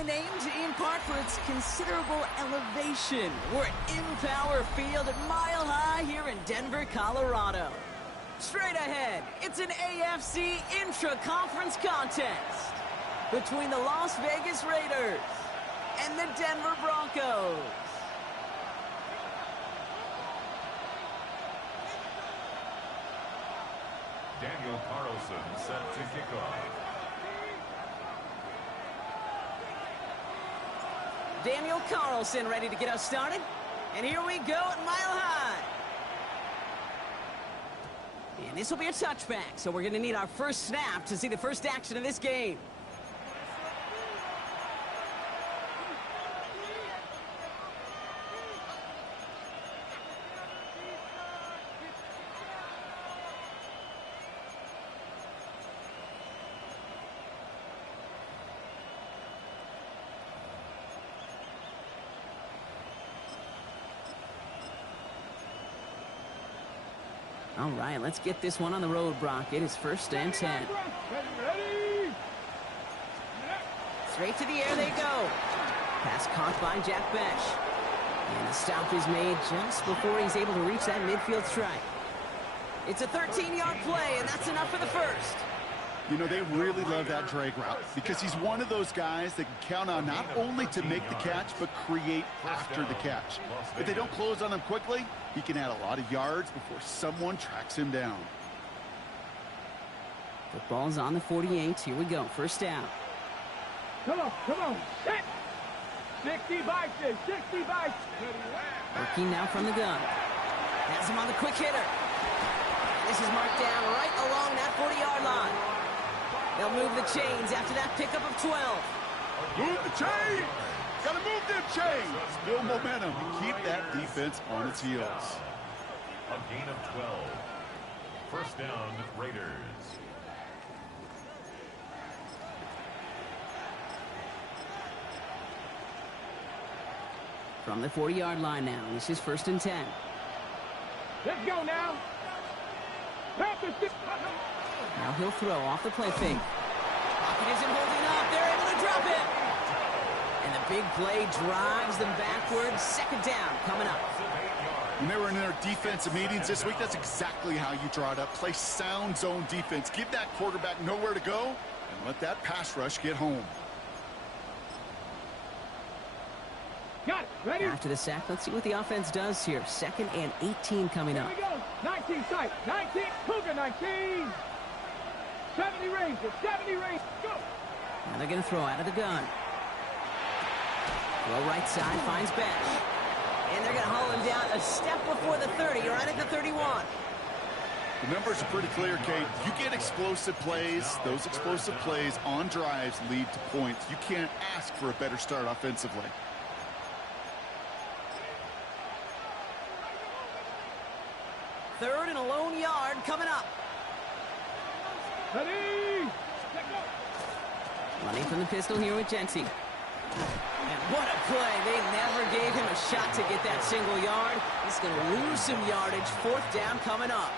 aptly named in part for its considerable elevation. We're at Empower Field at Mile High here in Denver, Colorado. Straight ahead, it's an AFC intra-conference contest between the Las Vegas Raiders and the Denver Broncos. Daniel Carlson set to kick off. Daniel Carlson ready to get us started. And here we go at Mile High. And this will be a touchback, so we're going to need our first snap to see the first action of this game. All right, let's get this one on the road, Brock. It is 1st and 10. Straight to the air they go. Pass caught by Jack Bech. And the stop is made just before he's able to reach that midfield strike. It's a 13-yard play, and that's enough for the first. You know, they really love that drag route because he's one of those guys that can count on not only to make the catch, but create after the catch. If they don't close on him quickly, he can add a lot of yards before someone tracks him down. Football's on the 48. Here we go. First down. Come on. Set. 60 by 6. 60 by 6. Working now from the gun. Has him on the quick hitter. This is marked down right along that 40-yard line. They'll move the chains after that pickup of 12. Move the chains! Gotta move them chains! Build momentum and keep that defense on its heels. A gain of 12. First down, Raiders. From the 40-yard line now. This is 1st and 10. Let's go now. Now he'll throw off the play fake. Pocket isn't holding up. They're able to drop it. And the big play drives them backwards. 2nd down coming up. When they were in their defensive meetings this week, that's exactly how you draw it up. Play sound zone defense. Give that quarterback nowhere to go and let that pass rush get home. Got it. Ready? After the sack, let's see what the offense does here. 2nd and 18 coming up. Here we go. 19 sight. 19. Cougar 19. 70 range. 70 range. Go. Now they're going to throw out of the gun. Throw right side, finds Bech. And they're going to haul him down a step before the 30, right at the 31. The numbers are pretty clear, Kate. You get explosive plays. Those explosive plays on drives lead to points. You can't ask for a better start offensively. Third and a lone yard coming up. Ready. Running from the pistol here with Jency. And what a play. They never gave him a shot to get that single yard. He's going to lose some yardage. 4th down coming up.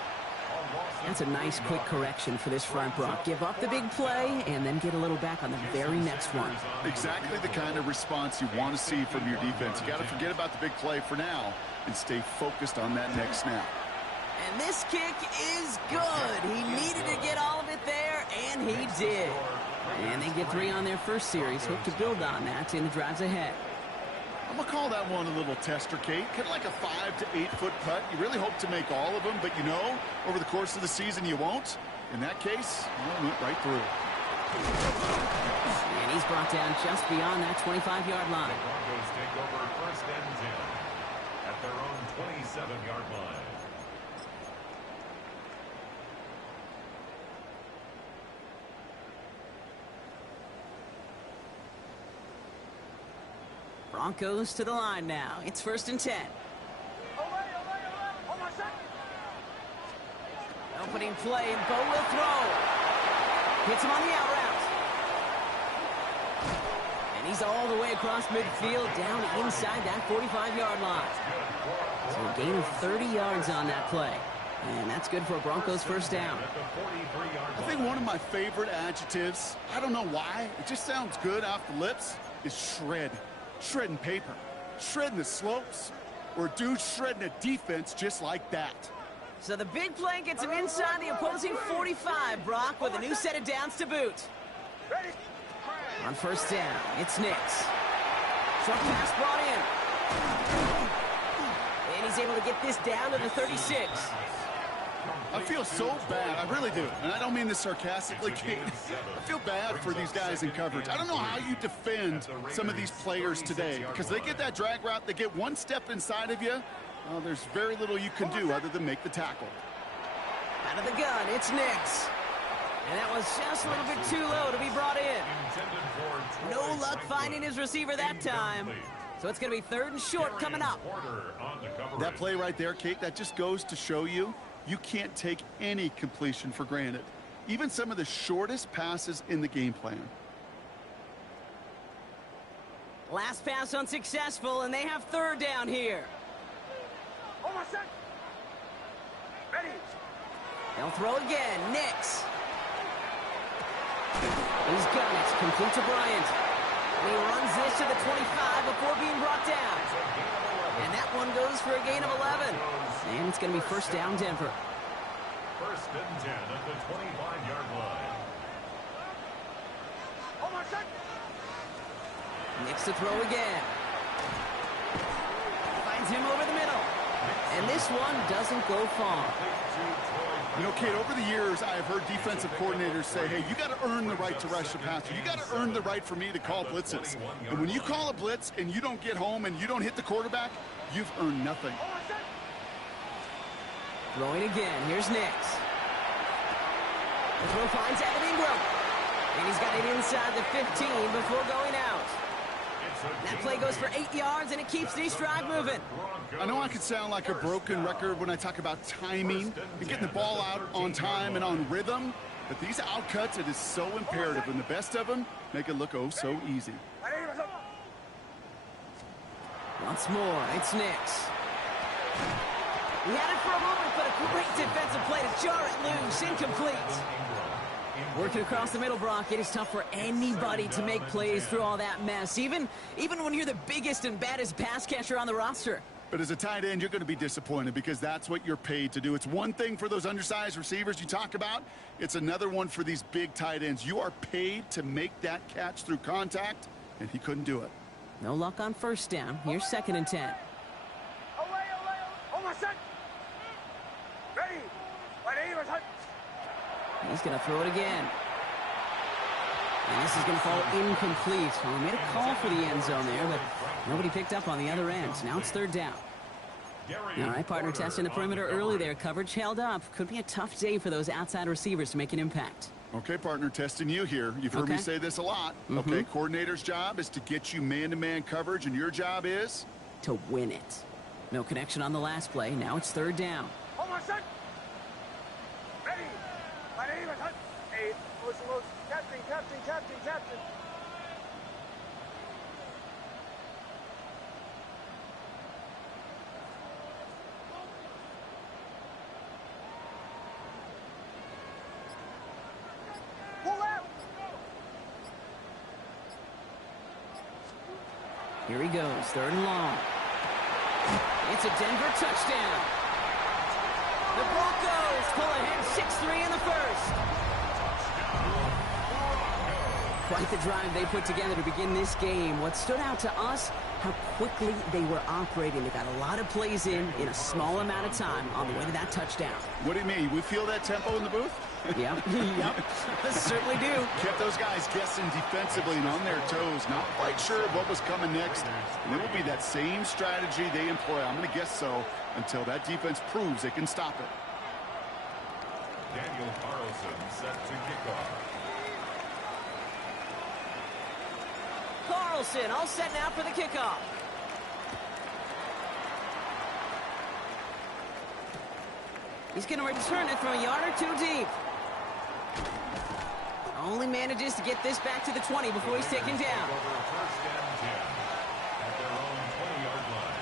That's a nice quick correction for this front, Brock. Give up the big play and then get a little back on the very next one. Exactly the kind of response you want to see from your defense. You got to forget about the big play for now and stay focused on that next snap. And this kick is good. He needed to get all of it there, and he did. And they get 3 on their first series. Hope to build on that in the drives ahead. I'm going to call that one a little tester, Kate. Kind of like a 5 to 8 foot putt. You really hope to make all of them, but you know, over the course of the season, you won't. In that case, it went right through. And he's brought down just beyond that 25-yard line. The Broncos take over 1st and 10 at their own 27-yard line. Broncos to the line now. It's 1st and 10. Opening play, and Bo will throw. Hits him on the out route. And he's all the way across midfield, down inside that 45-yard line. So a gain of 30 yards on that play. And that's good for a Broncos 1st down. I think one of my favorite adjectives, I don't know why, it just sounds good off the lips, is shredding paper, shredding the slopes, or dude shredding a defense just like that. So the big play gets him inside the opposing 45, Brock, with a new set of downs to boot. On first down, it's Nix. Short pass brought in. And he's able to get this down to the 36. I feel so bad. I really do. And I don't mean this sarcastically, Kate. I feel bad for these guys in coverage. I don't know how you defend some of these players today because they get that drag route, they get one step inside of you. Well, there's very little you can do other than make the tackle. Out of the gun, it's Nix. And that was just a little bit too low to be brought in. No luck finding his receiver that time. So it's going to be third and short coming up. That play right there, Kate, that just goes to show you can't take any completion for granted. Even some of the shortest passes in the game plan. Last pass unsuccessful, and they have third down here. Ready. They'll throw again. Nix. He's got it. Complete to Bryant. And he runs this to the 25 before being brought down. And that one goes for a gain of 11. And it's going to be first down, Denver. First and 10 at the 25-yard line. Nix to throw again. Finds him over the middle. And this one doesn't go far. You know, Kate, over the years, I have heard defensive coordinators say, hey, you got to earn the right to rush the passer. You got to earn the right for me to call blitzes. And when you call a blitz and you don't get home and you don't hit the quarterback, you've earned nothing. Throwing again. Here's Nix. The throw finds Evan Ingram. And he's got it inside the 15 before going out. That play goes for 8 yards, and it keeps these drive moving. I know I could sound like a broken record when I talk about timing and getting the ball out on time and on rhythm, but these outcuts, it is so imperative, and the best of them make it look oh so easy. Once more, it's Nix. He had it for a moment, but a great defensive play to jar it loose, incomplete. Working across the middle, Brock, it is tough for anybody to make plays through all that mess, even when you're the biggest and baddest pass catcher on the roster. But as a tight end, you're going to be disappointed because that's what you're paid to do. It's one thing for those undersized receivers you talk about. It's another one for these big tight ends. You are paid to make that catch through contact, and he couldn't do it. No luck on first down. Here's second and 10. He's going to throw it again. And this is going to fall incomplete. Well, he made a call for the end zone there, but nobody picked up on the other end. Now it's third down. All right, partner, testing the perimeter early there. Coverage held up. Could be a tough day for those outside receivers to make an impact. Okay, partner, testing you here. You've heard me say this a lot. Okay, coordinator's job is to get you man-to-man coverage, and your job is? To win it. No connection on the last play. Now it's third down. Ready. My name is Hunt. Hey, listen. Captain. Pull out. Here he goes, third and long. It's a Denver touchdown. The Broncos pull ahead 6-3 in the first. Quite the drive they put together to begin this game. What stood out to us, how quickly they were operating. They got a lot of plays in a small amount of time on the way to that touchdown. What do you mean? We feel that tempo in the booth? Yep, certainly do. Kept those guys guessing defensively and on their toes, not quite sure what was coming next. And it will be that same strategy they employ, I'm going to guess so, until that defense proves they can stop it. Daniel Carlson set to kick off. Carlson all set now for the kickoff. He's going to return it from a yard or two deep. Only manages to get this back to the 20 before he's taken down. First and 10 at their own 20-yard line.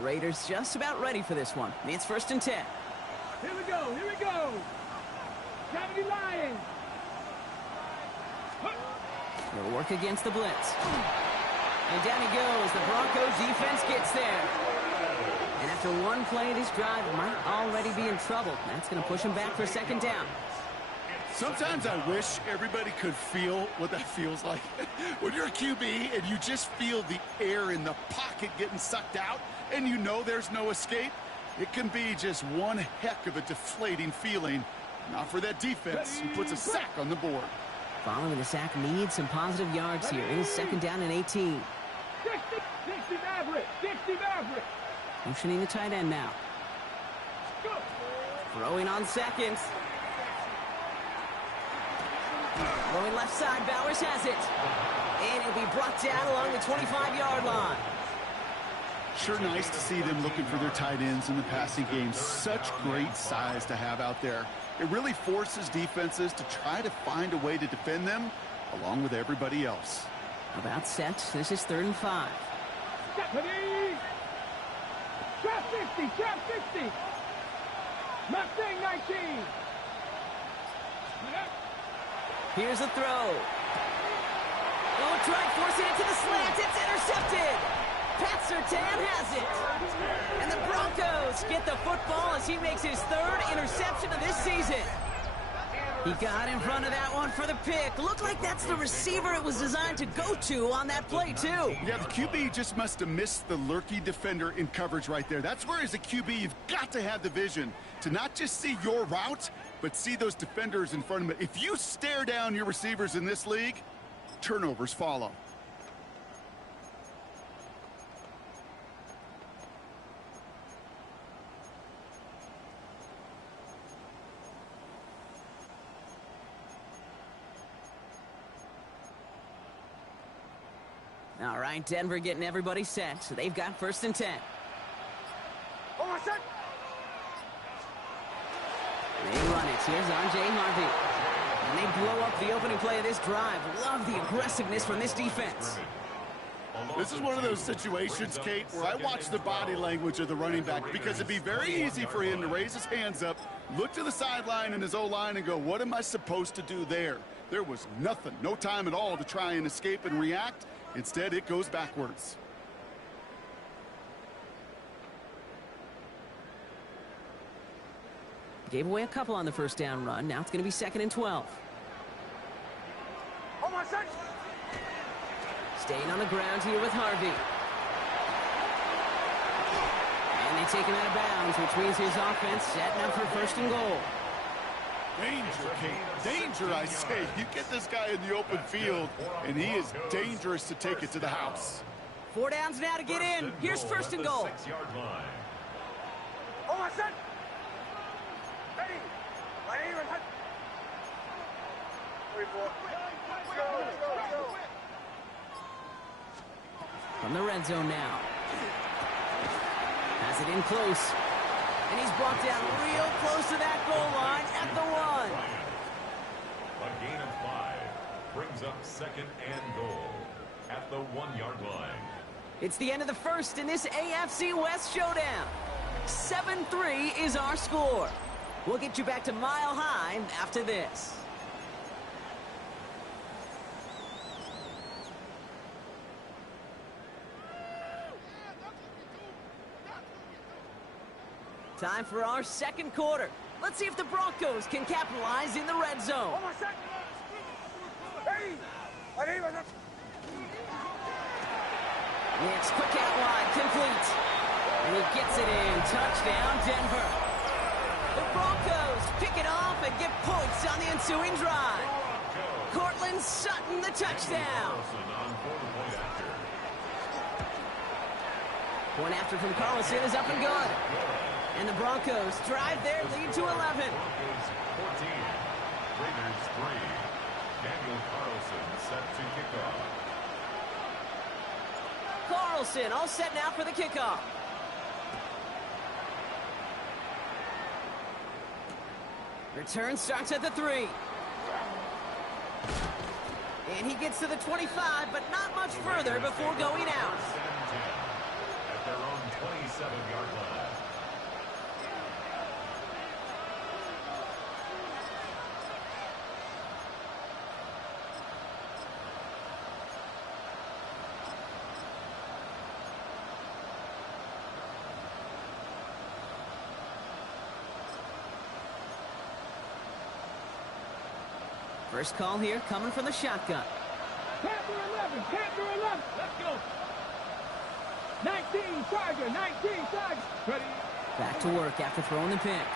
Raiders just about ready for this one. It's 1st and 10. Here we go, here we go. 70 Lions. They'll work against the blitz. And down he goes. The Broncos defense gets there. And after one play, this drive might already be in trouble. That's going to push him back for 2nd down. Sometimes I wish everybody could feel what that feels like. When you're a QB and you just feel the air in the pocket getting sucked out and you know there's no escape, it can be just one heck of a deflating feeling. Not for that defense who puts a sack on the board. Following the sack needs some positive yards here. It is 2nd down and 18. 60 Maverick, 60 Maverick. Motioning the tight end now. Go. Throwing on 2nd. Going left side, Bowers has it. And it'll be brought down along the 25-yard line. Sure nice to see them looking for their tight ends in the passing game. Such great size to have out there. It really forces defenses to try to find a way to defend them along with everybody else. About set. This is 3rd and 5. Stephanie. Trap 50, trap 50. Mustang 19. Here's a throw. Oh, try forcing it to the slant. It's intercepted. Pat Surtain has it. And the Broncos get the football as he makes his 3rd interception of this season. He got in front of that one for the pick. Looked like that's the receiver it was designed to go to on that play, too. Yeah, the QB just must have missed the lurky defender in coverage right there. That's where, as a QB, you've got to have the vision to not just see your route, but see those defenders in front of it. If you stare down your receivers in this league, turnovers follow. All right, Denver getting everybody set. So they've got 1st and 10. They run it. Here's R.J. Harvey. And they blow up the opening play of this drive. Love the aggressiveness from this defense. This is one of those situations, Kate, where I watch the body language of the running back because it'd be very easy for him to raise his hands up, look to the sideline in his O-line and go, what am I supposed to do there? There was nothing, no time at all to try and escape and react. Instead, it goes backwards. Gave away a couple on the 1st down run. Now it's going to be 2nd and 12. Staying on the ground here with Harvey. And they take him out of bounds, which means his offense setting up for 1st and goal. Danger, Kate. Danger, I say. You get this guy in the open field, and he is dangerous to take it to the house. 4 downs now to get in. Here's 1st and goal. 6-yard line. From the red zone now. Has it in close. And he's brought down real close to that goal line at the 1. A gain of 5 brings up 2nd and goal at the 1-yard line. It's the end of the 1st in this AFC West showdown. 7-3 is our score. We'll get you back to Mile High after this. Time for our 2nd quarter. Let's see if the Broncos can capitalize in the red zone. It's quick out wide, complete. And he gets it in. Touchdown, Denver. The Broncos pick it off and get points on the ensuing drive. Cortland Sutton, the touchdown. Point after from Carlson is up and good. And the Broncos drive their lead to 11. Broncos 14, Raiders 3. Daniel Carlson set to kick off. Carlson all set now for the kickoff. Return starts at the 3. And he gets to the 25, but not much further before going out. At their own 26. 7-yard line. First call here coming from the shotgun. Panther 11, Panther 11. Let's go. 19, Charger, 19, Charger. Ready. Back to work after throwing the pick.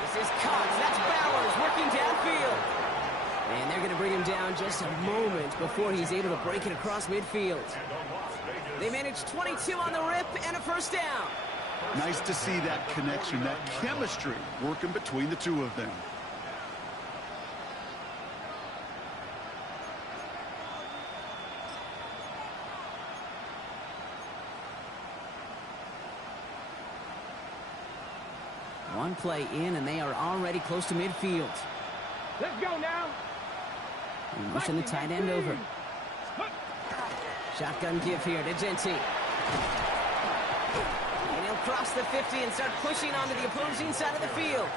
This is Cox. That's Bowers working downfield. And they're going to bring him down just a moment before he's able to break it across midfield. They managed 22 on the rip and a first down. Nice to see that connection, that chemistry working between the two of them. One play in, and they are already close to midfield. Let's go now. Motion the tight end over. Shotgun give here to Genty. And he'll cross the 50 and start pushing onto the opposing side of the field.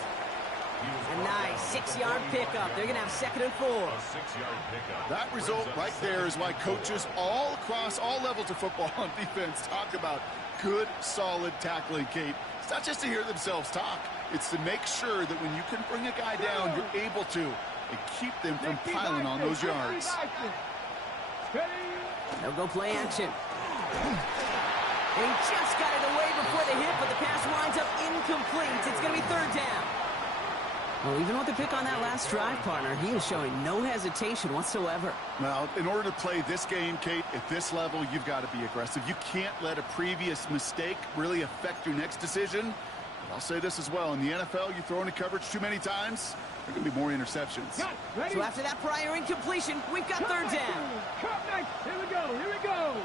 A nice 6-yard pickup. They're going to have 2nd and 4. A 6-yard pickup. That result right there is why coaches all across all levels of football on defense talk about good, solid tackling, Kate. It's not just to hear themselves talk. It's to make sure that when you can bring a guy down, you're able to and keep them from piling on those yards. They'll go play action. And he just got it away before the hit, but the pass winds up incomplete. It's going to be 3rd down. Well, even with the pick on that last drive, partner, he is showing no hesitation whatsoever. Well, in order to play this game, Kate, at this level, you've got to be aggressive. You can't let a previous mistake really affect your next decision. But I'll say this as well. In the NFL, you throw into coverage too many times, there are going to be more interceptions. So after that prior incompletion, we've got 3rd down. Nice. Here we go. Here we go.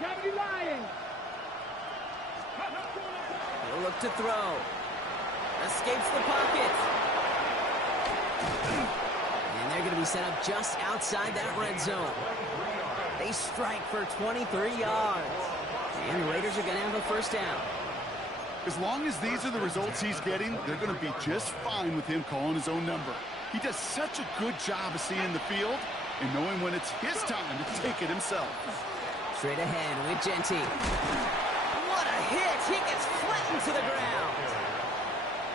Gravity lying. He'll look to throw. Escapes the pocket. And they're going to be set up just outside that red zone. They strike for 23 yards. And the Raiders are going to have a first down. As long as these are the results he's getting, they're going to be just fine with him calling his own number. He does such a good job of seeing the field and knowing when it's his time to take it himself. Straight ahead with Genty. What a hit! He gets flattened to the ground.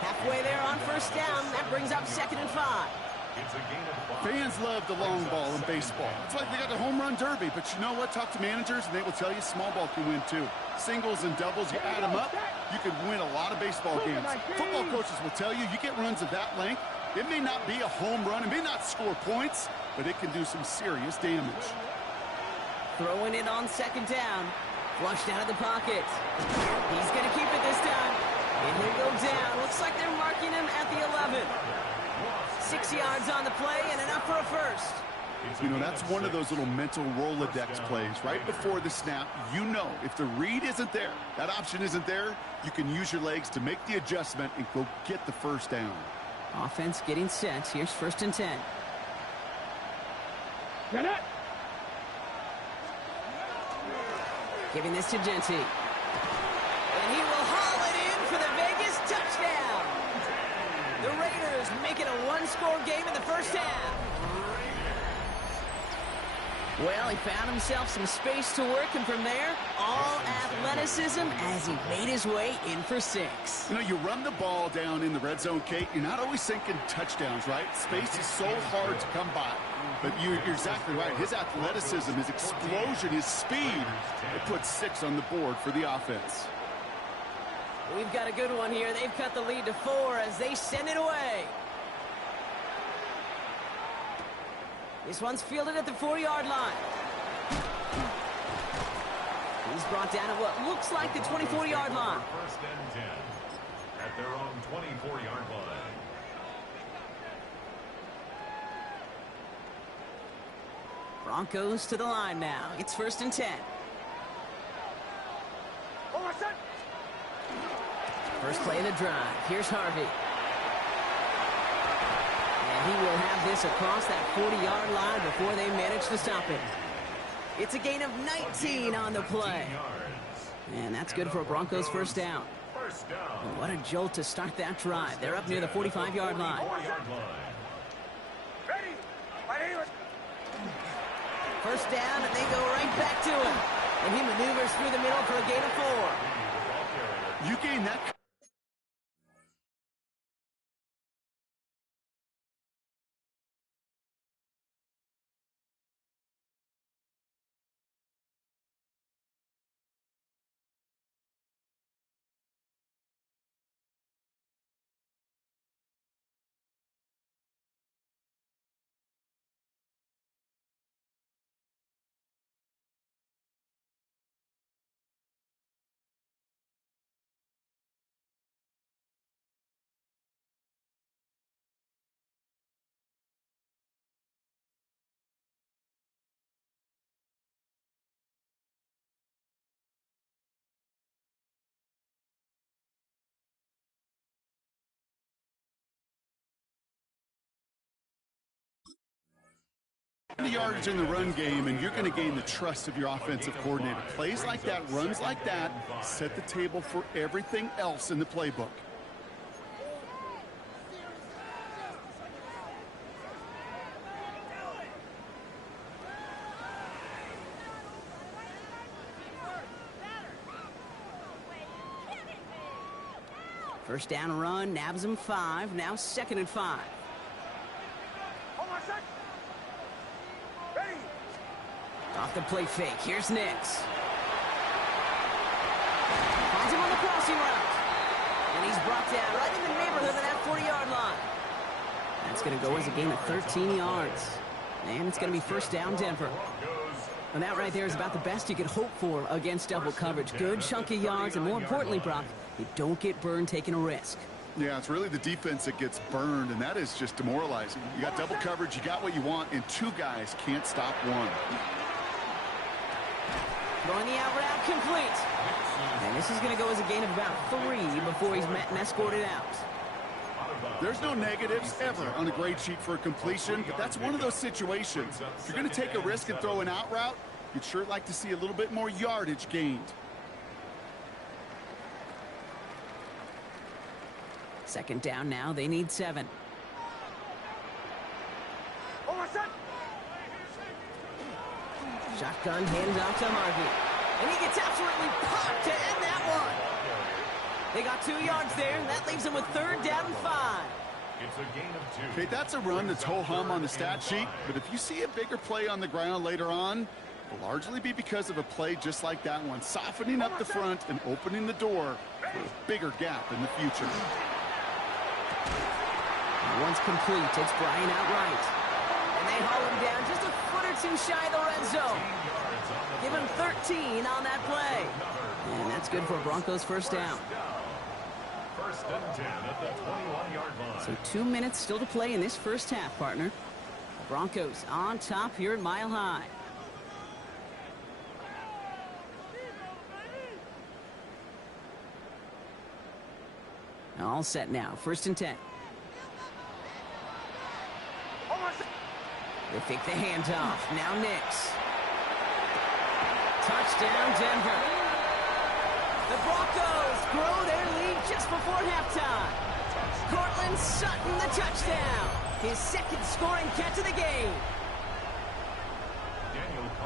Halfway there on first down. That brings up 2nd and 5. It's a gain of 5. Fans love the long ball in baseball. It's like they got the home run derby, but you know what? Talk to managers and they will tell you small ball can win too. Singles and doubles, you add them up, you can win a lot of baseball games. Football coaches will tell you, you get runs of that length, it may not be a home run, it may not score points, but it can do some serious damage. Throwing it on 2nd down. Flushed out of the pocket. He's going to keep it this time. And he'll go down. Looks like they're marking him at the 11. 6 yards on the play and enough for a first. You know, that's one of those little mental Rolodex plays. Right before the snap, you know if the read isn't there, that option isn't there, you can use your legs to make the adjustment and go get the first down. Offense getting set. Here's 1st and 10. Get it. Giving this to Genty. And he will haul it in for the Vegas touchdown. The Raiders make it a 1-score game in the first half. Well, he found himself some space to work, and from there, all athleticism as he made his way in for 6. You know, you run the ball down in the red zone, Kate, you're not always thinking touchdowns, right? Space is so hard to come by. But you're exactly right. His athleticism, his explosion, his speed, it puts 6 on the board for the offense. We've got a good one here. They've cut the lead to 4 as they send it away. This one's fielded at the 4-yard line. He's brought down at what looks like the 24-yard line. 1st and 10 at their own 24-yard line. Broncos to the line now. It's 1st and 10. First play of the drive. Here's Harvey. And he will have this across that 40-yard line before they manage to stop it. It's a gain of 19 on the play. And that's good for a Broncos first down. And what a jolt to start that drive. They're up near the 45-yard line. First down, and they go right back to him. And he maneuvers through the middle for a gain of 4. You gain that. The yardage in the run game, and you're going to gain the trust of your offensive coordinator. Plays like that, runs like that, set the table for everything else in the playbook. First down run, nabs him 5. Now 2nd and 5. Off the play fake. Here's Nix. Finds him on the crossing route. And he's brought down right in the neighborhood of that 40-yard line. That's going to go as a gain of 13 yards. And it's going to be first down, Denver. And that right there is about the best you could hope for against double coverage. Good chunky yards, and more importantly, Brock, you don't get burned taking a risk. Yeah, it's really the defense that gets burned, and that is just demoralizing. You got double coverage, you got what you want, and 2 guys can't stop one. Throwing the out route complete. And this is going to go as a gain of about 3 before he's met and escorted out. There's no negatives ever on a grade sheet for a completion, but that's one of those situations. If you're going to take a risk and throw an out route, you'd sure like to see a little bit more yardage gained. Second down now. They need 7. Shotgun hands off to Harvey. And he gets absolutely popped to end that one. They got 2 yards there. That leaves them with 3rd down and 5. It's a gain of 2. Okay, that's a run that's ho-hum on the stat sheet, but if you see a bigger play on the ground later on, it'll largely be because of a play just like that one, softening up the front and opening the door for a bigger gap in the future. Once complete, it's Brian outright. And they haul him down just a foot or 2 shy of the red zone. Give him 13 on that play. And that's good for Broncos first down. First and 10 at the 21-yard line. So 2 minutes still to play in this first half, partner. Broncos on top here at Mile High. All set now. First and 10. They fake the handoff. Now Nix. Touchdown, Denver. The Broncos grow their lead just before halftime. Cortland Sutton, the touchdown. His 2nd scoring catch of the game.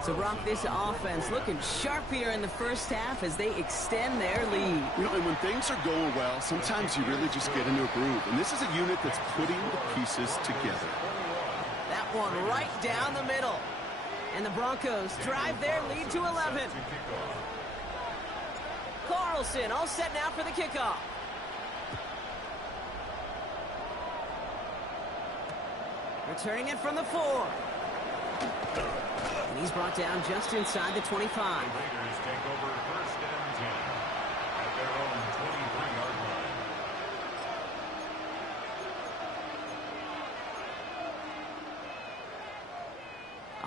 So, Brock, this offense looking sharp here in the first half as they extend their lead. You know, and when things are going well, sometimes you really just get into a groove. And this is a unit that's putting the pieces together. That one right down the middle. And the Broncos drive their lead to 11. Carlson all set now for the kickoff. Returning it from the 4. And he's brought down just inside the 25. Raiders take over first and 10 at their own 23-yard line.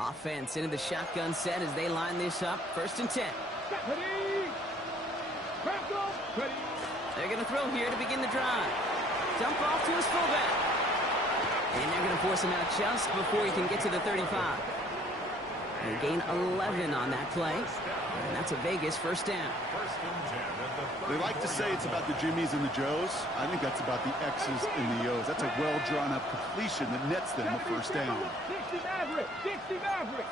Offense into the shotgun set as they line this up. First and 10. They're going to throw here to begin the drive. Dump off to his fullback. And they're going to force him out just before he can get to the 35. They gain 11 on that play. And that's a Vegas first down. They like to say it's about the Jimmies and the Joes. I think that's about the X's and the O's. That's a well-drawn-up completion that nets them a first down. Dixie Maverick. Dixie Maverick.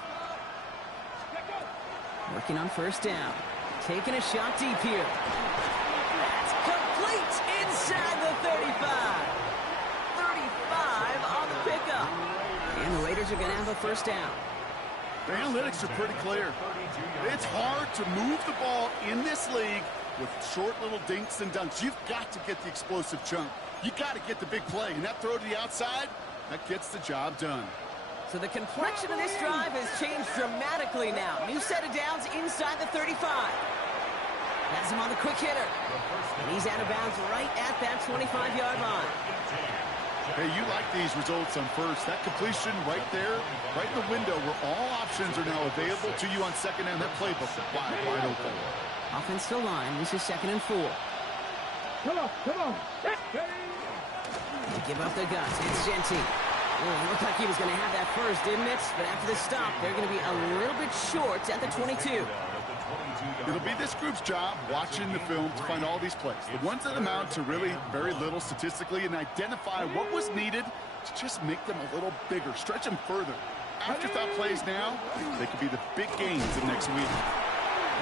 Working on first down. Taking a shot deep here. That's complete inside the 35. 35 on the pickup. And the Raiders are going to have a first down. The analytics are pretty clear. It's hard to move the ball in this league with short little dinks and dunks. You've got to get the explosive chunk. You got to get the big play. And that throw to the outside, that gets the job done. So the complexion of this drive has changed dramatically now. New set of downs inside the 35. Has him on the quick hitter. And he's out of bounds right at that 25-yard line. Hey, you like these results on first. That completion right there, right in the window where all options are now available to you on second down. That playbook is wide open. Offensive line. This is 2nd and 4. Come on, come on. They give up the guts. It's Jeanty. Oh, it looked like he was going to have that first, didn't it? But after the stop, they're going to be a little bit short at the 22. It'll be this group's job watching the film to find all these plays. The ones that amount to really very little statistically and identify what was needed to just make them a little bigger, stretch them further. Afterthought plays now, they could be the big gains of next week.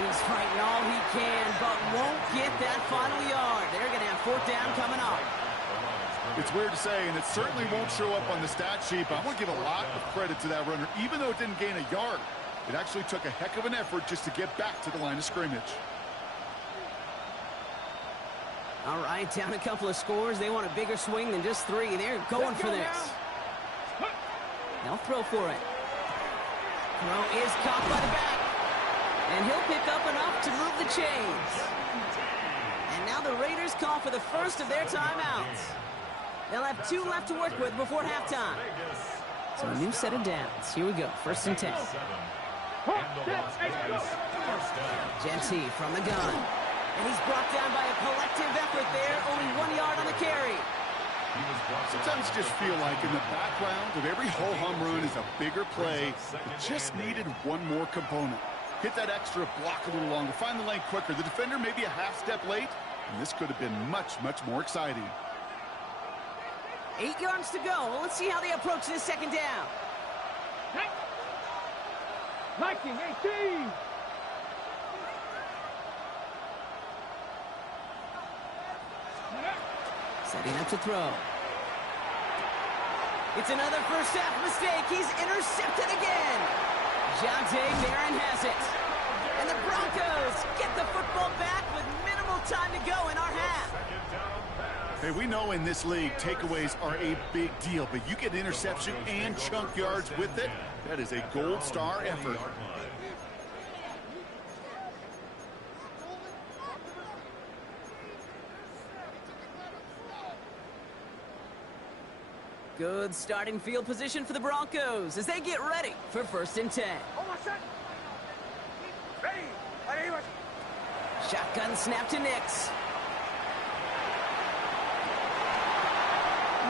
He's fighting all he can, but won't get that final yard. They're going to have 4th down coming up. It's weird to say, and it certainly won't show up on the stat sheet, but I want to give a lot of credit to that runner. Even though it didn't gain a yard, it actually took a heck of an effort just to get back to the line of scrimmage. All right, down a couple of scores. They want a bigger swing than just 3. They're going for this. They'll throw for it. Throw is caught by the back. And he'll pick up enough to move the chains. And now the Raiders call for the first of their timeouts. They'll have 2 left to work with before halftime. So a new set of downs. Here we go. 1st and 10. Jeanty from the gun. And he's brought down by a collective effort there. Only 1 yard on the carry. Sometimes you just feel like in the background of every ho-hum run is a bigger play that just needed one more component. Hit that extra block a little longer. Find the lane quicker. The defender may be a half step late, and this could have been much, much more exciting. 8 yards to go. Well, let's see how they approach this 2nd down. 19-18. Setting up to throw. It's another first half mistake. He's intercepted again. Jonte Barron has it. And the Broncos get the football back with minimal time to go in our half. Hey, we know in this league takeaways are a big deal, but you get interception and chunk yards with it. That is a gold star effort. Good starting field position for the Broncos as they get ready for 1st and 10. Shotgun snap to Nix.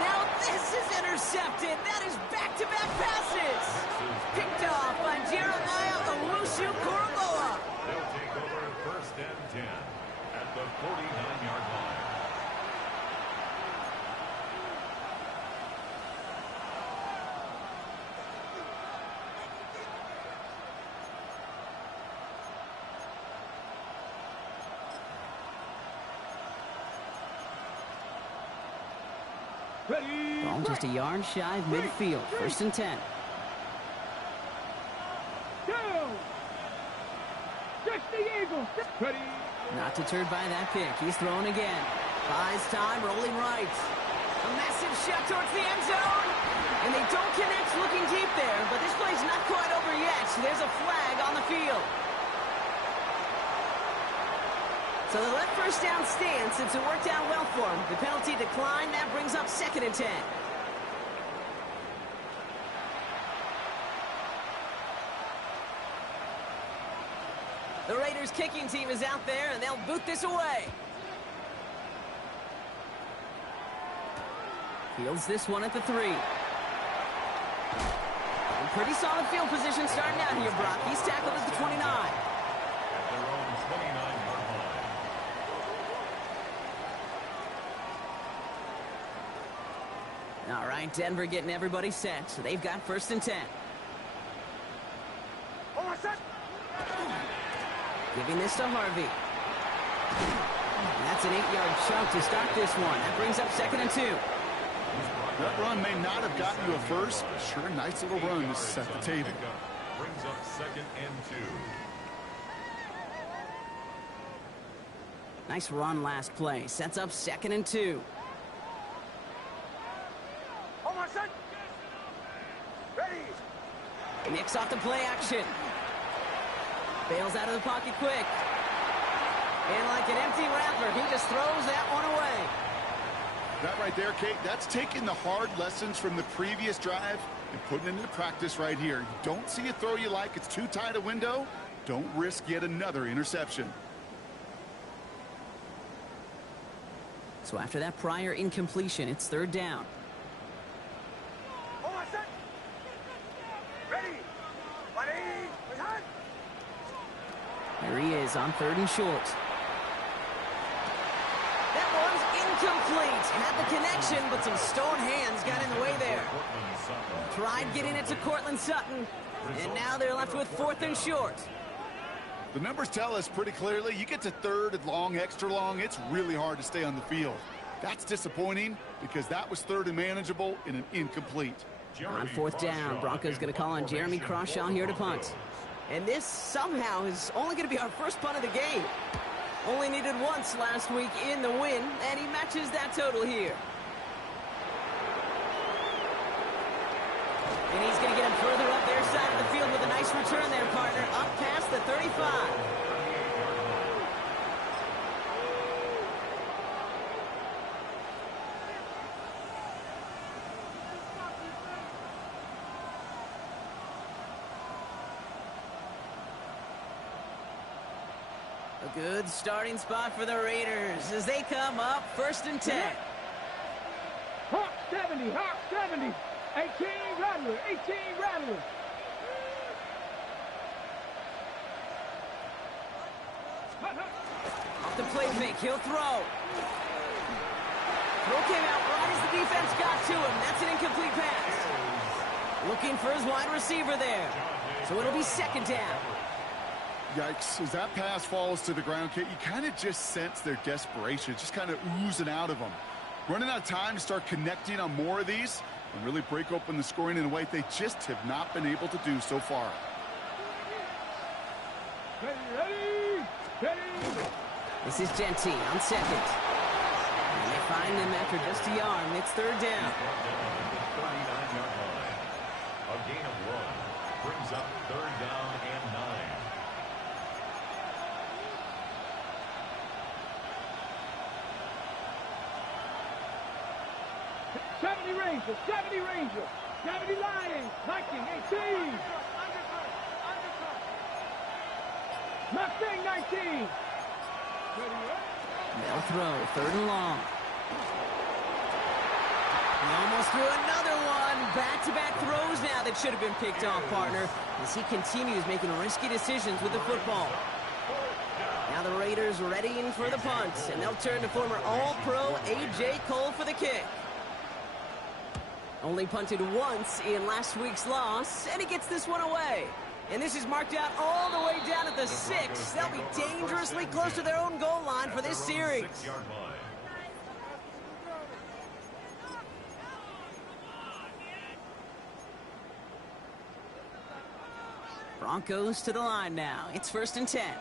Now this is intercepted. That is back-to-back passes. Picked off by Jeremiah Owusu-Koramoah. They'll take over 1st and 10 at the 49-yard line. Ball just a yard shy of midfield. 1st and 10. Not deterred by that pick. He's throwing again. Buys time, rolling right. A massive shot towards the end zone. And they don't connect looking deep there, but this play's not quite over yet. So there's a flag on the field. So they let first down stand since it worked out well for him. The penalty declined. That brings up 2nd and 10. The Raiders kicking team is out there, and they'll boot this away. Fields this one at the 3. pretty solid field position starting out here, Brock. He's tackled at the 29. At their own 29-yard line. All right, Denver getting everybody set, so they've got 1st and 10. Giving this to Harvey. That's an 8-yard chunk to start this one. That brings up 2nd and 2. That run may not have gotten you a first, but sure, a nice little run to set the table. Brings up 2nd and 2. Nice run last play. Sets up 2nd and 2. Nicks off the play action. Bails out of the pocket quick. And like an empty wrapper, he just throws that one away. That right there, Kate, that's taking the hard lessons from the previous drive and putting it into practice right here. You don't see a throw you like, it's too tight a window, don't risk yet another interception. So after that prior incompletion, it's 3rd down. There he is on 3rd and short. That one's incomplete. Had the connection, but some stone hands got in the way there. Tried getting it to Cortland Sutton, and now they're left with 4th and short. The numbers tell us pretty clearly, you get to 3rd and long, extra long, it's really hard to stay on the field. That's disappointing because that was 3rd and manageable in an incomplete. On 4th down, Broncos going to call on Jeremy Crawshaw here to punt. And this somehow is only going to be our first punt of the game. Only needed once last week in the win, and he matches that total here. And he's going to get him further up their side of the field with a nice return there, partner, up past the 35. A good starting spot for the Raiders as they come up 1st and 10. Hawk 70, Hawk 70. 18 Rattler, 18 Rattler. Off the play fake, he'll throw. Throw came out right as the defense got to him. That's an incomplete pass. Looking for his wide receiver there. So it'll be 2nd down. Yikes, as that pass falls to the ground, Kate, you kind of just sense their desperation, just kind of oozing out of them. Running out of time to start connecting on more of these and really break open the scoring in a way they just have not been able to do so far. Ready, ready. This is Genty on 2nd. And they find him after just a yard. It's 3rd down. 39-yard line. A gain of 1 brings up 3rd down and 9. 70 Rangers, 70 Rangers, 70 Lions, 1918. Mustang 19. They'll throw, 3rd and long. He almost threw another one. Back-to-back throws now that should have been picked off, partner, as he continues making risky decisions with the football. Now the Raiders readying for the punt, and they'll turn to former All-Pro A.J. Cole for the kick. Only punted once in last week's loss, and he gets this one away. And this is marked out all the way down at the 6. They'll be dangerously close to their own goal line for this series. 6-yard line. Broncos to the line now. It's 1st and 10.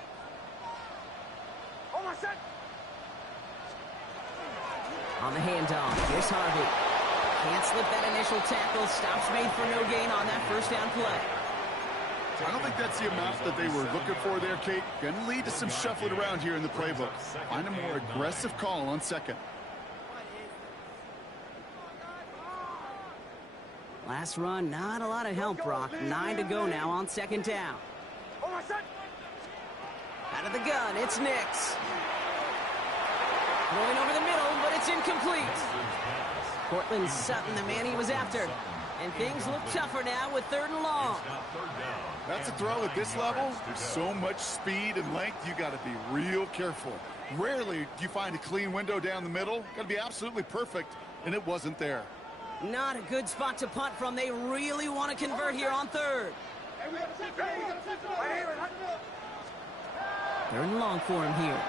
On the handoff, here's Harvey. Can't slip that initial tackle. Stops made for no gain on that 1st down play. I don't think that's the amount that they were looking for there, Kate. Going to lead to some shuffling around here in the playbook. Find a more aggressive call on 2nd. Last run, not a lot of help, Brock. 9 to go now on 2nd down. Out of the gun, it's Nicks. Throwing over the middle, but it's incomplete. Cortland Sutton, the man he was after. And things look tougher now with 3rd and long. That's a throw at this level. There's so much speed and length, you got to be real careful. Rarely do you find a clean window down the middle. Got to be absolutely perfect, and it wasn't there. Not a good spot to punt from. They really want to convert here on 3rd. 3rd and long for him here.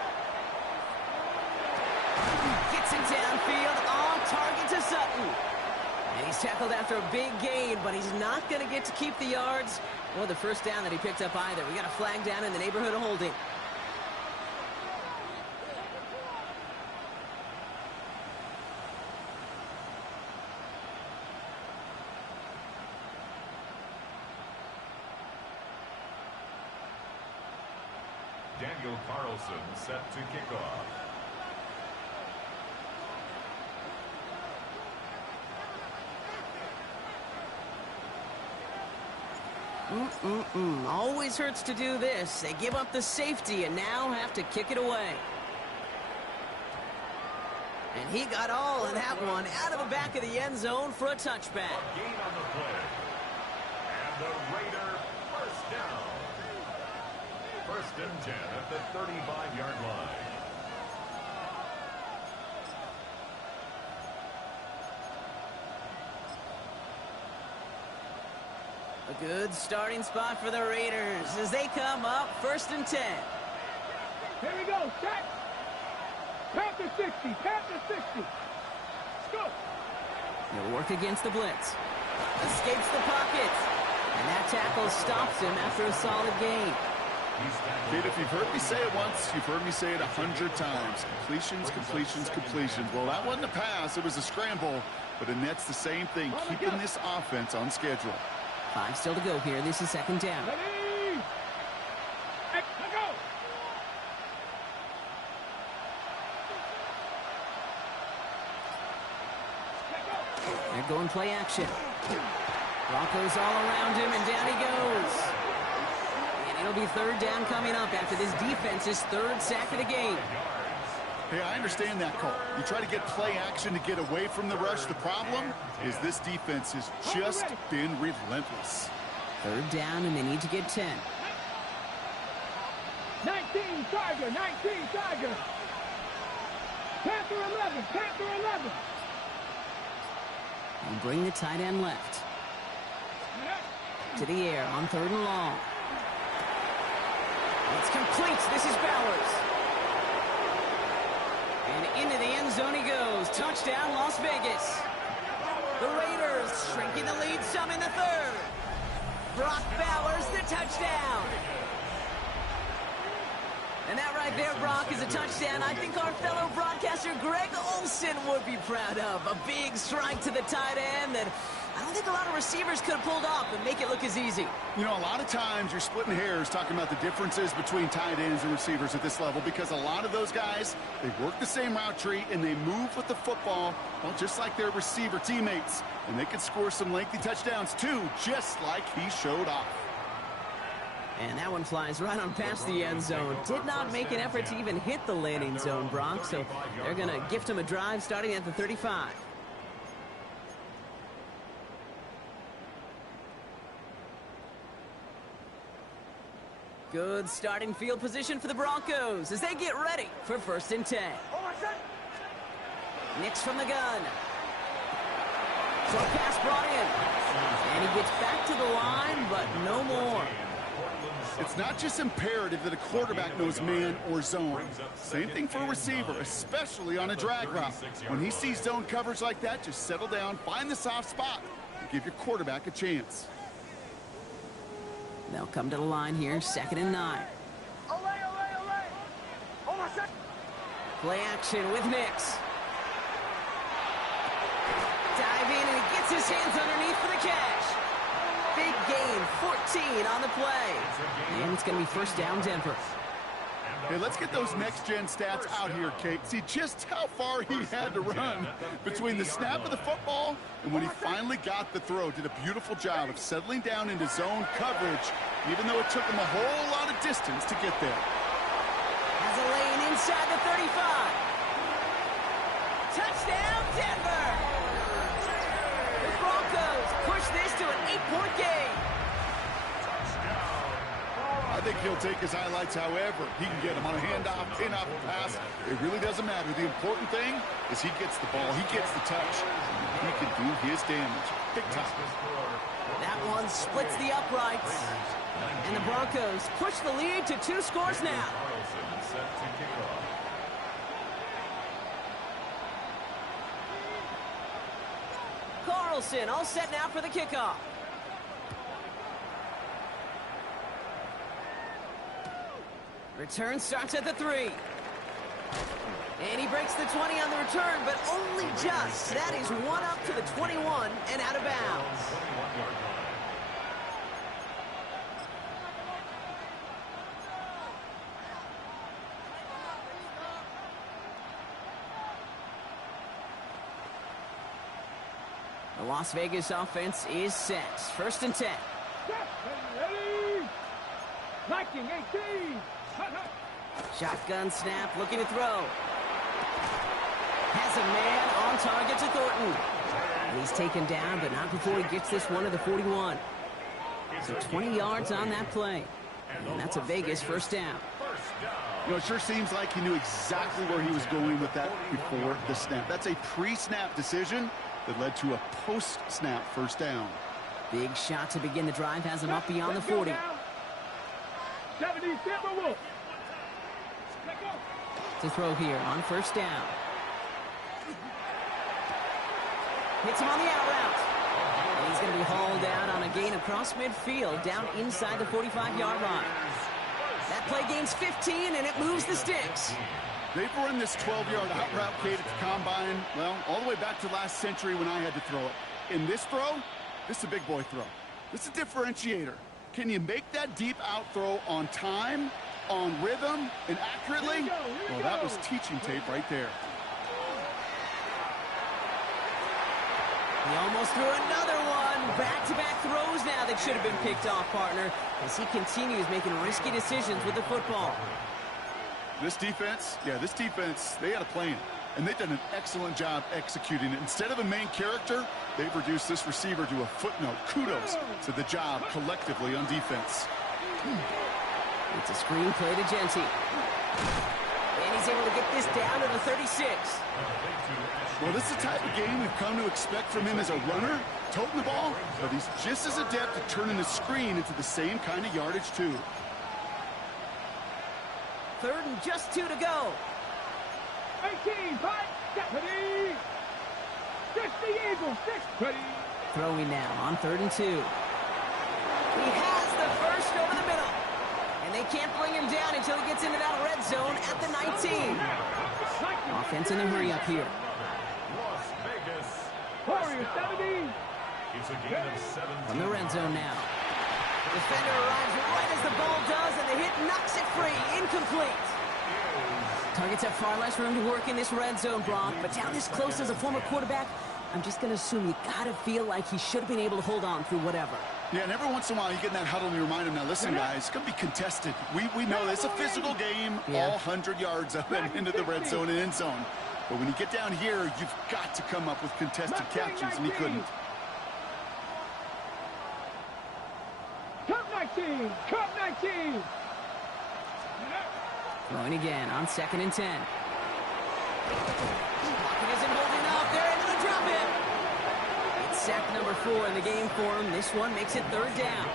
Gets it downfield, on target to Sutton. And he's tackled after a big gain, but he's not going to get to keep the yards or the first down that he picked up either. We got a flag down in the neighborhood of holding. Daniel Carlson set to kick off. Always hurts to do this. They give up the safety and now have to kick it away. And he got all of that one out of the back of the end zone for a touchback. A gain on the play. And the Raider first down. 1st and 10 at the 35-yard line. A good starting spot for the Raiders as they come up 1st and 10. Here we go, set. Panther 60, Panther 60. Let's go. He'll work against the blitz. Escapes the pocket. And that tackle stops him after a solid gain. Kid, if you've heard me say it once, you've heard me say it 100 times. Completions, completions, completions. Well, that wasn't a pass. It was a scramble. But it nets the same thing, keeping this offense on schedule. 5 still to go here. This is 2nd down. Ready? Hey, let's go. They're going play action. Broncos all around him, and down he goes. And it'll be 3rd down coming up after this defense's 3rd sack of the game. Hey, I understand that call. You try to get play action to get away from the rush. The problem is this defense has just been relentless. 3rd down, and they need to get 10. 19 Tiger, 19 Tiger. Panther 11, Panther 11. And bring the tight end left. To the air on 3rd and long. It's complete. This is Bowers. And into the end zone he goes. Touchdown, Las Vegas. The Raiders shrinking the lead some in the 3rd. Brock Bowers, the touchdown. And that right there, Brock, is a touchdown I think our fellow broadcaster Greg Olsen would be proud of. A big strike to the tight end that I don't think a lot of receivers could have pulled off and make it look as easy. You know, a lot of times you're splitting hairs talking about the differences between tight ends and receivers at this level because a lot of those guys, they work the same route tree and they move with the football, well, just like their receiver teammates. And they could score some lengthy touchdowns too, just like he showed off. And that one flies right on past the end zone. Did not make an effort to even hit the landing zone, Brock, so they're going to gift him a drive starting at the 35. Good starting field position for the Broncos as they get ready for 1st and 10. Nix from the gun. Short pass brought in. And he gets back to the line, but no more. It's not just imperative that a quarterback knows man or zone. Same thing for a receiver, especially on a drag route. When he sees zone coverage like that, just settle down, find the soft spot, and give your quarterback a chance. They'll come to the line here, 2nd and 9. Play action with Nix. Dive in, and he gets his hands underneath for the catch. Big gain, 14 on the play. And it's going to be 1st down, Denver. Hey, let's get those next-gen stats out here, Kate. See just how far he had to run between the snap of the football and when he finally got the throw. Did a beautiful job of settling down into zone coverage, even though it took him a whole lot of distance to get there. Has a lane inside the 35. Touchdown, Denver! The Broncos push this to an 8-point game. I think he'll take his highlights however he can get them on a handoff, pin-off, pass. It really doesn't matter. The important thing is he gets the ball, he gets the touch. He can do his damage. Big time. That one splits the uprights. And the Broncos push the lead to 2 scores now. Carlson all set now for the kickoff. Return starts at the 3. And he breaks the 20 on the return, but only just. That is one up to the 21 and out of bounds. The Las Vegas offense is set. 1st and 10. Ready? 19-18. Shotgun snap, looking to throw. Has a man on target to Thornton. And he's taken down, but not before he gets this one to the 41. So 20 yards on that play. And that's a Vegas 1st down. You know, it sure seems like he knew exactly where he was going with that before the snap. That's a pre-snap decision that led to a post-snap 1st down. Big shot to begin the drive has him up beyond the 40. 70 Timberwolves. To throw here on 1st down. Hits him on the out route. And he's going to be hauled out on a gain across midfield down inside the 45-yard line. That play gains 15, and it moves the sticks. They've run this 12-yard out route, Kate, at the combine, well, all the way back to last century when I had to throw it. In this throw, this is a big boy throw. This is a differentiator. Can you make that deep out throw on time, on rhythm, and accurately? Well, that was teaching tape right there. He almost threw another one. Back-to-back throws now that should have been picked off, partner, as he continues making risky decisions with the football. This defense, they had a plan, and they've done an excellent job executing it. Instead of a main character, they've reduced this receiver to a footnote. Kudos to the job collectively on defense. It's a screen play to Genty. And he's able to get this down to the 36. Well, this is the type of game we've come to expect from him as a runner, toting the ball, but he's just as adept at turning the screen into the same kind of yardage, too. 3rd and just 2 to go. 18, 5, ready. 60 Eagles, 6, ready. Throwing now on 3rd and 2. He has the first over the middle. And they can't bring him down until he gets into that red zone at the 19. Offense in the hurry up here. Las Vegas. Warriors 70. It's a gain of 7. From the red zone now. Defender arrives right as the ball does, and the hit knocks it free. Incomplete. Targets have far less room to work in this red zone, Brock, but down this close as a former quarterback, I'm just going to assume you got to feel like he should have been able to hold on through whatever. Yeah, and every once in a while you get in that huddle and you remind him, now listen, guys, it's going to be contested. We know this is a physical game, all 100 yards up and into the red zone and end zone. But when you get down here, you've got to come up with contested catches, and he couldn't. Cup 19, Cup 19. Throwing again on 2nd and 10. Pocket isn't holding up. They're able to drop it. It's sack number 4 in the game for him. This one makes it 3rd down.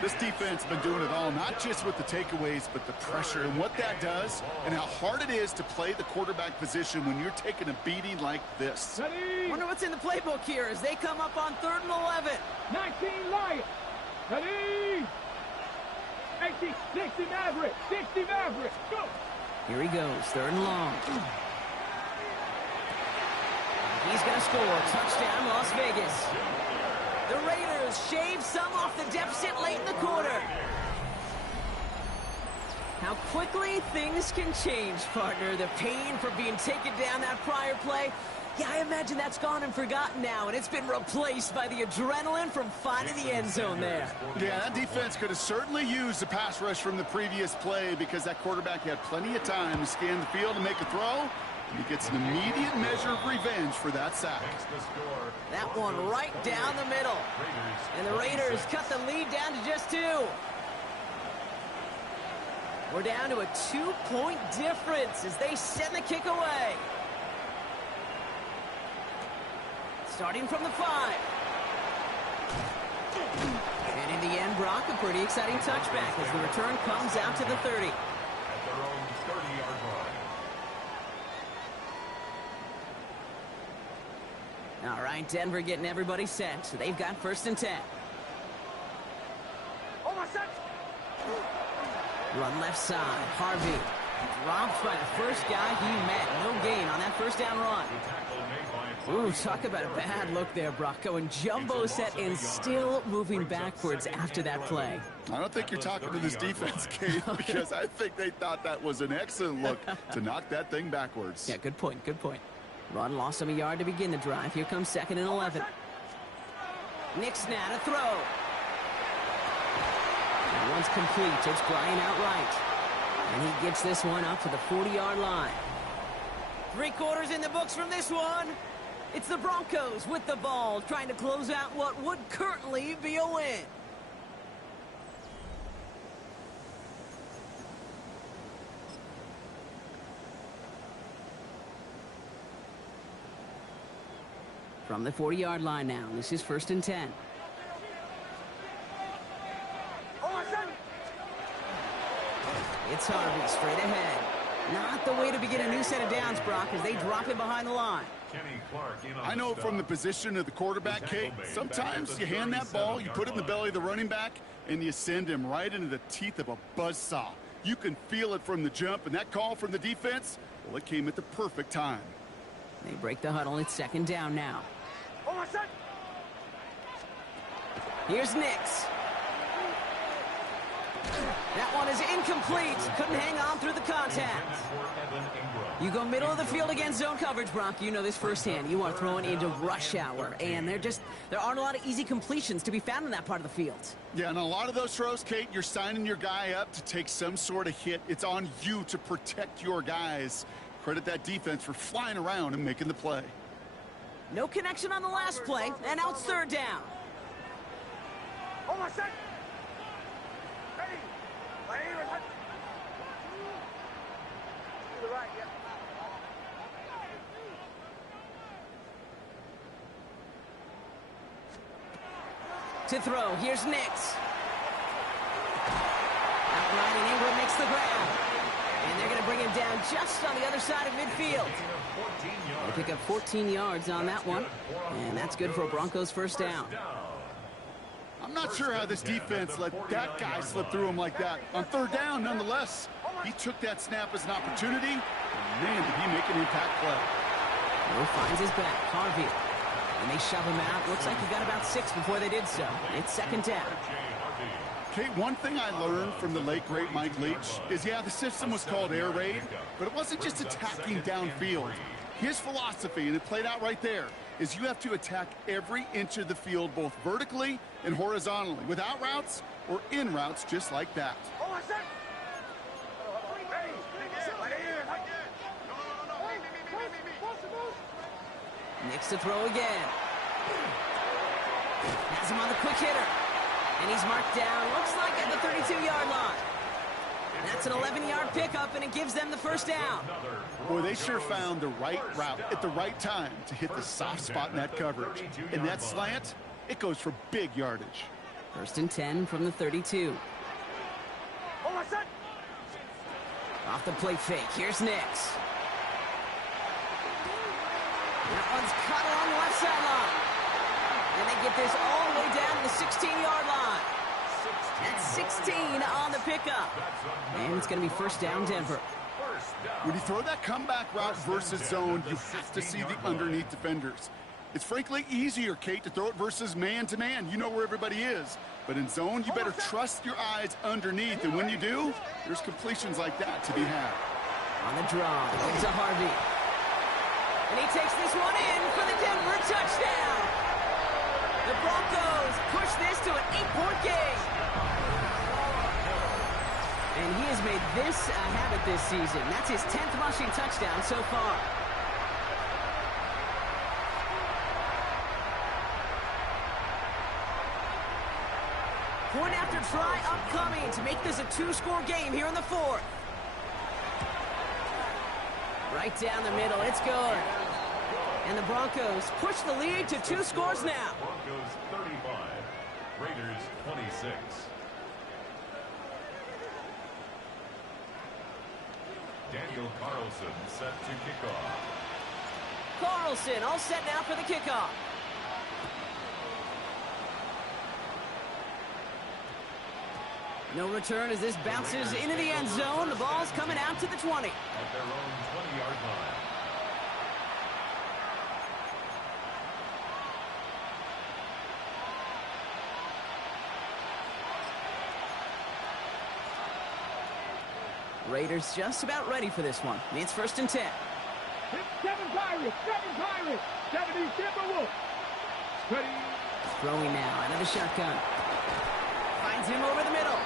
This defense has been doing it all, not just with the takeaways, but the pressure and what that does and how hard it is to play the quarterback position when you're taking a beating like this. Ready. Wonder what's in the playbook here as they come up on 3rd and 11. 19 Lions. Ready. 80, 60 Maverick, 60 Maverick, go! Here he goes, 3rd and long. He's going to score. Touchdown, Las Vegas. The Raiders shave some off the deficit late in the quarter. How quickly things can change, partner. The pain for being taken down that prior play. Yeah, I imagine that's gone and forgotten now, and it's been replaced by the adrenaline from finding the end zone there. Yeah, that defense could have certainly used the pass rush from the previous play because that quarterback had plenty of time to scan the field and make a throw, He gets an immediate measure of revenge for that sack. That one right down the middle. And the Raiders cut the lead down to just 2. We're down to a 2-point difference as they send the kick away. Starting from the 5. And in the end, Brock, a pretty exciting touchback as the return comes out to the 30. At their own 30-yard line. All right, Denver getting everybody set, so they've got 1st and 10. Run left side, Harvey. Dropped by the first guy he met. No gain on that 1st down run. Ooh, talk about a bad look there, Brock. Going jumbo set and still moving backwards after that play. I don't think you're talking to this defense, Kate, because I think they thought that was an excellent look to knock that thing backwards. Yeah, good point, good point. Run lost him a yard to begin the drive. Here comes 2nd and 11. Nick Snad, a throw. That one's complete. It's Brian outright. And he gets this one up to the 40-yard line. 3 quarters in the books from this one. It's the Broncos with the ball, trying to close out what would currently be a win. From the 40-yard line now, this is 1st and 10. It's Harvey straight ahead. Not the way to begin a new set of downs, Brock, as they drop it behind the line. I know from the position of the quarterback, Kate, sometimes you hand that ball, you put it in the belly of the running back, and you send him right into the teeth of a buzzsaw. You can feel it from the jump, and that call from the defense, well, it came at the perfect time. They break the huddle. It's 2nd down now. Here's Nix. That one is incomplete. Couldn't hang on through the contact. You go middle of the field against zone coverage, Brock. You know this firsthand. You are throwing into rush hour, and there aren't a lot of easy completions to be found in that part of the field. Yeah, and a lot of those throws, Kate, you're signing your guy up to take some sort of hit. It's on you to protect your guys. Credit that defense for flying around and making the play. No connection on the last play, and now it's 3rd down. To throw, here's Nix. Outright, and Ingram makes the grab. And they're going to bring him down just on the other side of midfield. They pick up 14 yards on that one, and that's good for a Broncos 1st down. I'm not sure how this defense let that guy slip through him like that. On 3rd down, nonetheless, he took that snap as an opportunity, and man, did he make an impact play. Moore finds his back, Harvey. And they shove him out. Looks like he got about 6 before they did so. It's 2nd down. Kate, one thing I learned from the late, great Mike Leach is, yeah, the system was called air raid, but it wasn't just attacking downfield. His philosophy, and it played out right there, is you have to attack every inch of the field, both vertically and horizontally, without routes or in routes just like that. Nix to throw again. Has him on the quick hitter. And he's marked down, looks like at the 32-yard line. That's an 11-yard pickup, and it gives them the 1st down. Boy, they sure found the right route at the right time to hit the soft spot in that coverage. And that slant, it goes for big yardage. 1st and 10 from the 32. Off the play fake, here's Nix. That one's cut along the left sideline. And they get this all the way down to the 16-yard line. That's 16 on the pickup. And it's going to be 1st down, Denver. When you throw that comeback route versus zone, you have to see the underneath defenders. It's frankly easier, Kate, to throw it versus man-to-man. You know where everybody is. But in zone, you better trust your eyes underneath. And when you do, there's completions like that to be had. On the draw, into Harvey. And he takes this one in for the Denver touchdown. The Broncos push this to an 8-point game. And he has made this a habit this season. That's his 10th rushing touchdown so far. Point after try upcoming to make this a two-score game here in the fourth. Right down the middle, it's good. And the Broncos push the lead to 2 scores now. Broncos 35, Raiders 26. Daniel Carlson set to kick off. Carlson all set now for the kickoff. No return as this bounces into the end zone. The ball's coming out to the 20. At their own 20-yard line. Raiders just about ready for this one. It's 1st and 10. It's 7 Pirates, 70 Timberwolves. Ready. Throwing now out of the shotgun. Finds him over the middle.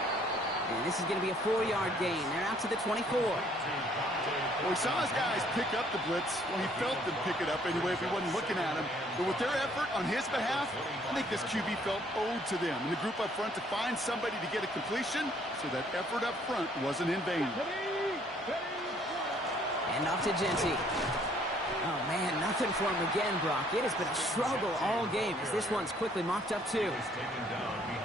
And this is going to be a 4-yard gain. They're out to the 24. Well, we saw his guys pick up the blitz. Well, he felt them pick it up anyway if he wasn't looking at him. But with their effort on his behalf, I think this QB felt owed to them and the group up front to find somebody to get a completion, so that effort up front wasn't in vain. And off to Genty. Oh, man, nothing for him again, Brock. It has been a struggle all game as this one's quickly mocked up, too.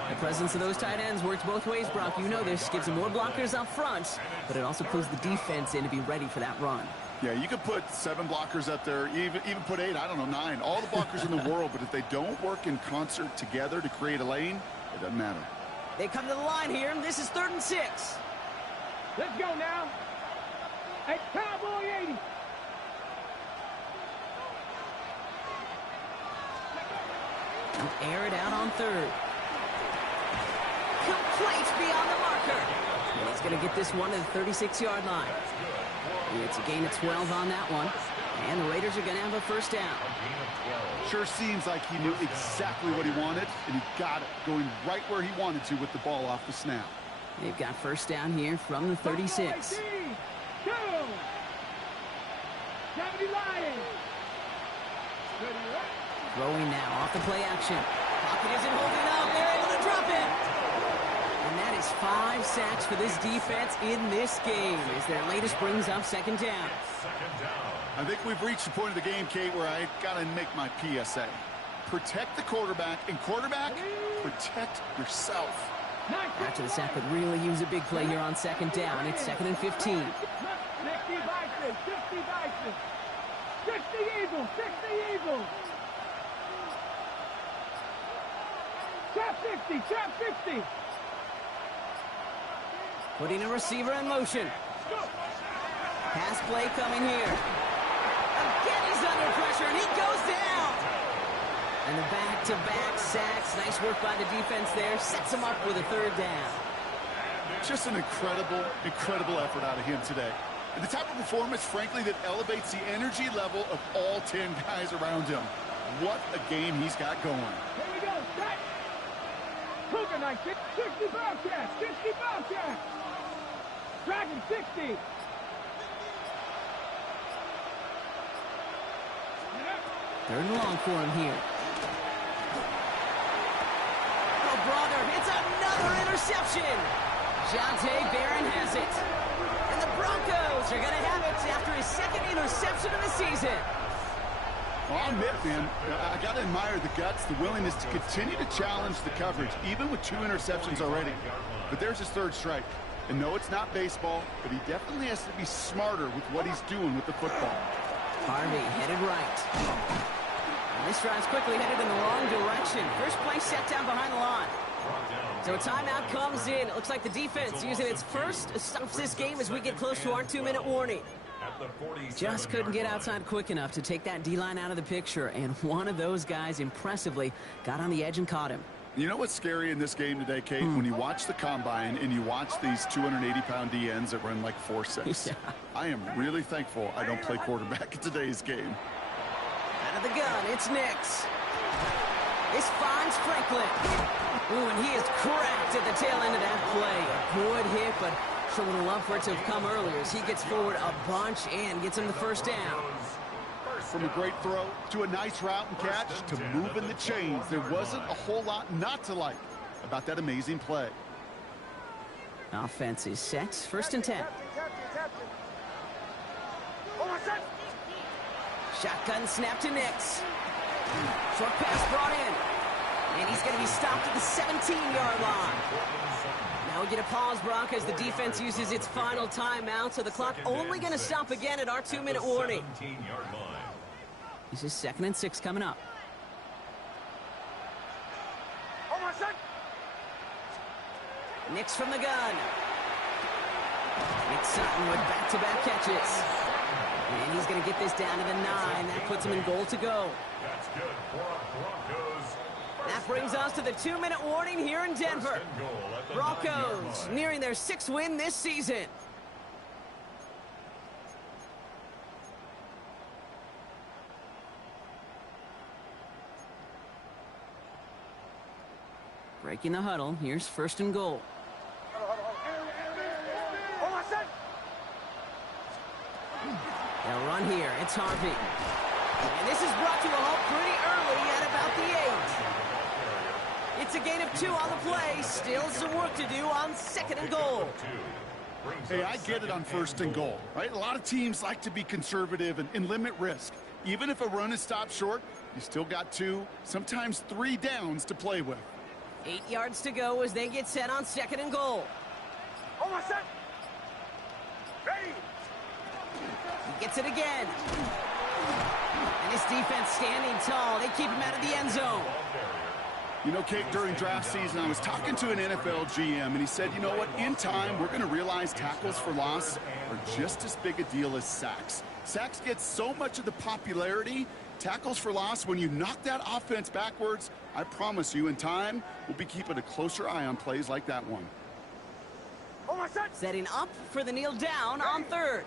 The presence of those tight ends works both ways, Brock. You know this. Gives them more blockers up front, but it also pulls the defense in to be ready for that run. Yeah, you could put 7 blockers up there, even put 8, I don't know, 9. All the blockers in the world, but if they don't work in concert together to create a lane, it doesn't matter. They come to the line here, and this is 3rd and 6. Let's go now. At Cowboy 80. Air it out on 3rd. Complete beyond the marker. And he's going to get this one to the 36-yard line. It's a gain of 12 on that one. And the Raiders are going to have a 1st down. Sure seems like he knew exactly what he wanted, and he got it, going right where he wanted to with the ball off the snap. They've got 1st down here from the 36. 70 Lions. Throwing now off the play action. Pocket isn't holding up. They're able to drop it. And that is 5 sacks for this defense in this game as their latest brings up 2nd down. I think we've reached the point of the game, Kate, where I got to make my PSA. Protect the quarterback, and quarterback, protect yourself. After the sack could really use a big play here on 2nd down. It's 2nd and 15. 60 Bison, 60 Eagles, 60 Eagles. Trap 60. Putting a receiver in motion. Pass play coming here. Again, he's under pressure, and he goes down. And the back-to-back sacks. Nice work by the defense there. Sets him up with a 3rd down. Just an incredible effort out of him today. And the type of performance, frankly, that elevates the energy level of all 10 guys around him. What a game he's got going. Here we go, set. Cougar 19, 60 Bobcats, 60 Bobcats. Dragon 60. Third and long for him here. Oh, brother, it's another interception. Jonte Barron has it. And the Broncos are going to have it after his 2nd interception of the season. Well, I'll admit, man, I got to admire the guts, the willingness to continue to challenge the coverage, even with 2 interceptions already. But there's his 3rd strike. And no, it's not baseball, but he definitely has to be smarter with what he's doing with the football. Harvey headed right. And this drive's quickly headed in the wrong direction. First play set down behind the line. So a timeout comes in. It looks like the defense using its first stops this game as we get close to our 2-minute warning. Just couldn't get outside quick enough to take that D-line out of the picture, and one of those guys impressively got on the edge and caught him. You know what's scary in this game today, Kate? When you watch the combine and you watch these 280-pound DNs that run like 4.6. Yeah. I am really thankful I don't play quarterback in today's game. Out of the gun, it's Nix. This finds Franklin. Ooh, and he is cracked at the tail end of that play. A good hit, but a little love for it to have come earlier as he gets forward a bunch and gets him the first down. From a great throw to a nice route and catch to moving the chains, there wasn't a whole lot not to like about that amazing play. Offense is set. First and 10. Shotgun snap to Nix. Short pass brought in. And he's going to be stopped at the 17-yard line. Now we get a pause, Brock, as the defense uses its final timeout, so the clock only going to stop again at our 2-minute warning. This is 2nd and 6 coming up. Nix from the gun. Nick Sutton with back-to-back catches. And he's going to get this down to the 9. That puts him in goal to go. That's good for a Broncos. That brings us to the 2-minute warning here in Denver. Broncos nearing their 6th win this season. Breaking the huddle. Here's 1st and goal. They'll run here. It's Harvey. And this is brought to a halt pretty early at about the 8. It's a gain of 2 on the play. Still some work to do on 2nd and goal. Hey, I get it on 1st and goal, right? A lot of teams like to be conservative and limit risk. Even if a run is stopped short, you still got 2, sometimes 3 downs to play with. 8 yards to go as they get set on 2nd and goal. He gets it again. And his defense standing tall. They keep him out of the end zone. You know, Kate, during draft season, I was talking to an NFL GM, and he said, you know what, in time, we're going to realize tackles for loss are just as big a deal as sacks. Sacks get so much of the popularity. Tackles for loss, when you knock that offense backwards, I promise you, in time, we'll be keeping a closer eye on plays like that one. Setting up for the kneel down on 3rd.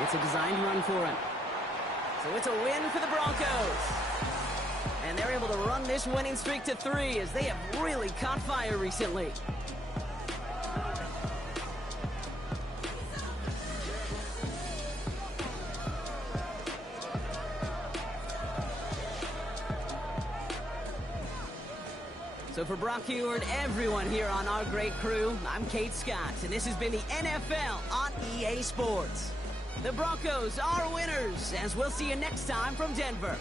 It's a designed run for him. So it's a win for the Broncos. And they're able to run this winning streak to 3 as they have really caught fire recently. So for Brock Huard and everyone here on our great crew, I'm Kate Scott, and this has been the NFL on EA Sports. The Broncos are winners, as we'll see you next time from Denver.